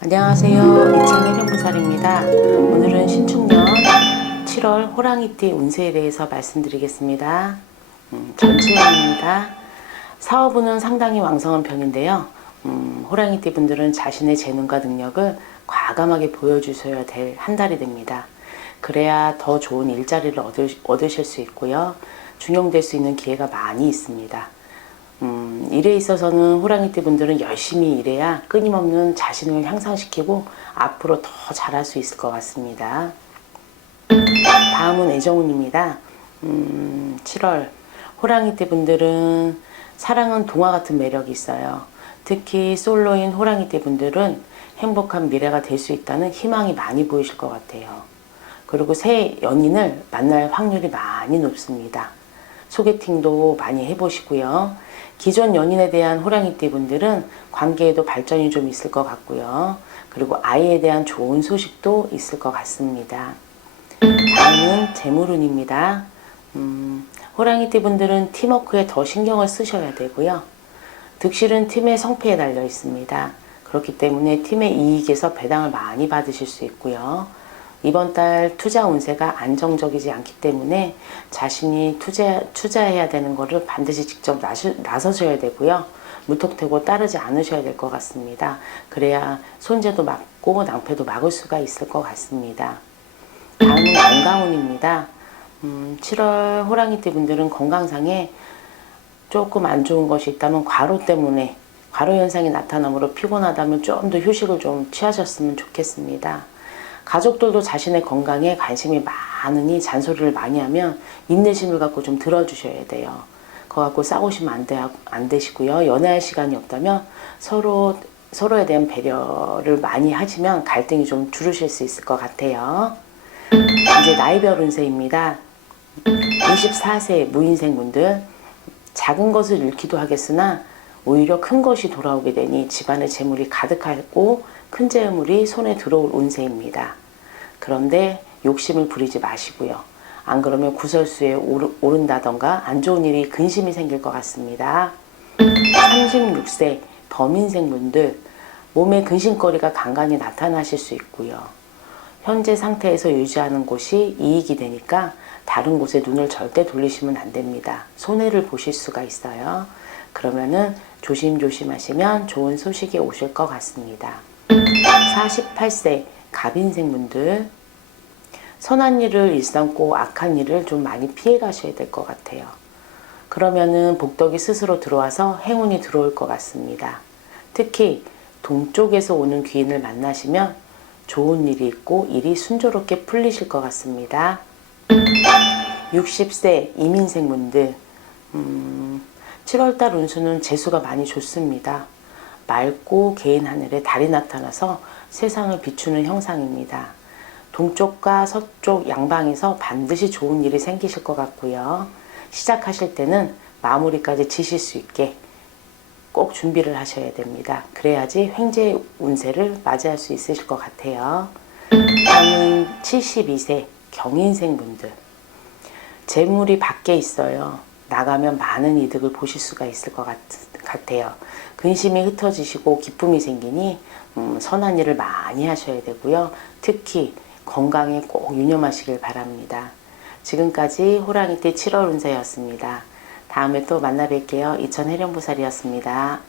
안녕하세요. 이천 해령부살입니다. 오늘은 신축년 7월 호랑이띠 운세에 대해서 말씀드리겠습니다. 음, 전지현입니다. 사업운은 상당히 왕성한 편인데요. 음, 호랑이띠 분들은 자신의 재능과 능력을 과감하게 보여주셔야 될 한 달이 됩니다. 그래야 더 좋은 일자리를 얻으, 얻으 실 수 있고요. 중용될 수 있는 기회가 많이 있습니다. 음, 일에 있어서는 호랑이띠 분들은 열심히 일해야 끊임없는 자신을 향상시키고 앞으로 더 잘할 수 있을 것 같습니다. 다음은 애정운입니다. 음, 7월 호랑이띠 분들은 사랑은 동화 같은 매력이 있어요. 특히 솔로인 호랑이띠 분들은 행복한 미래가 될 수 있다는 희망이 많이 보이실 것 같아요. 그리고 새 연인을 만날 확률이 많이 높습니다. 소개팅도 많이 해보시고요. 기존 연인에 대한 호랑이띠 분들은 관계에도 발전이 좀 있을 것 같고요. 그리고 아이에 대한 좋은 소식도 있을 것 같습니다. 다음은 재물운입니다. 음, 호랑이띠 분들은 팀워크에 더 신경을 쓰셔야 되고요. 득실은 팀의 성패에 달려 있습니다. 그렇기 때문에 팀의 이익에서 배당을 많이 받으실 수 있고요. 이번 달 투자 운세가 안정적이지 않기 때문에 자신이 투자, 투자해야 되는 거를 반드시 직접 나서, 나서셔야 되고요. 무턱대고 따르지 않으셔야 될 것 같습니다. 그래야 손재도 막고 낭패도 막을 수가 있을 것 같습니다. 다음은 건강운입니다. 음, 7월 호랑이띠 분들은 건강상에 조금 안 좋은 것이 있다면 과로 때문에 과로 현상이 나타나므로 피곤하다면 좀 더 휴식을 좀 취하셨으면 좋겠습니다. 가족들도 자신의 건강에 관심이 많으니 잔소리를 많이 하면 인내심을 갖고 좀 들어주셔야 돼요. 그거 갖고 싸우시면 안, 돼, 안 되시고요. 연애할 시간이 없다면 서로 서로에 대한 배려를 많이 하시면 갈등이 좀 줄으실 수 있을 것 같아요. 이제 나이별 운세입니다. 24세 무인생 분들 작은 것을 잃기도 하겠으나 오히려 큰 것이 돌아오게 되니 집안의 재물이 가득하고 큰 재물이 손에 들어올 운세입니다. 그런데 욕심을 부리지 마시고요. 안 그러면 구설수에 오른다던가 안 좋은 일이 근심이 생길 것 같습니다. 36세 범인생 분들 몸에 근심거리가 간간히 나타나실 수 있고요. 현재 상태에서 유지하는 곳이 이익이 되니까 다른 곳에 눈을 절대 돌리시면 안 됩니다. 손해를 보실 수가 있어요. 그러면은 조심조심 하시면 좋은 소식이 오실 것 같습니다. 48세 갑인생 분들 선한 일을 일삼고 악한 일을 좀 많이 피해 가셔야 될 것 같아요. 그러면은 복덕이 스스로 들어와서 행운이 들어올 것 같습니다. 특히 동쪽에서 오는 귀인을 만나시면 좋은 일이 있고 일이 순조롭게 풀리실 것 같습니다. 60세 이민생분들 음, 7월달 운수는 재수가 많이 좋습니다. 맑고 개인 하늘에 달이 나타나서 세상을 비추는 형상입니다. 동쪽과 서쪽 양방에서 반드시 좋은 일이 생기실 것 같고요. 시작하실 때는 마무리까지 지실 수 있게 꼭 준비를 하셔야 됩니다. 그래야지 횡재 운세를 맞이할 수 있으실 것 같아요. 다음은 72세 경인생 분들. 재물이 밖에 있어요. 나가면 많은 이득을 보실 수가 있을 것 같, 같아요. 근심이 흩어지시고 기쁨이 생기니 음, 선한 일을 많이 하셔야 되고요. 특히 건강에 꼭 유념하시길 바랍니다. 지금까지 호랑이띠 7월 운세였습니다. 다음에 또 만나 뵐게요. 이천 해령보살이었습니다.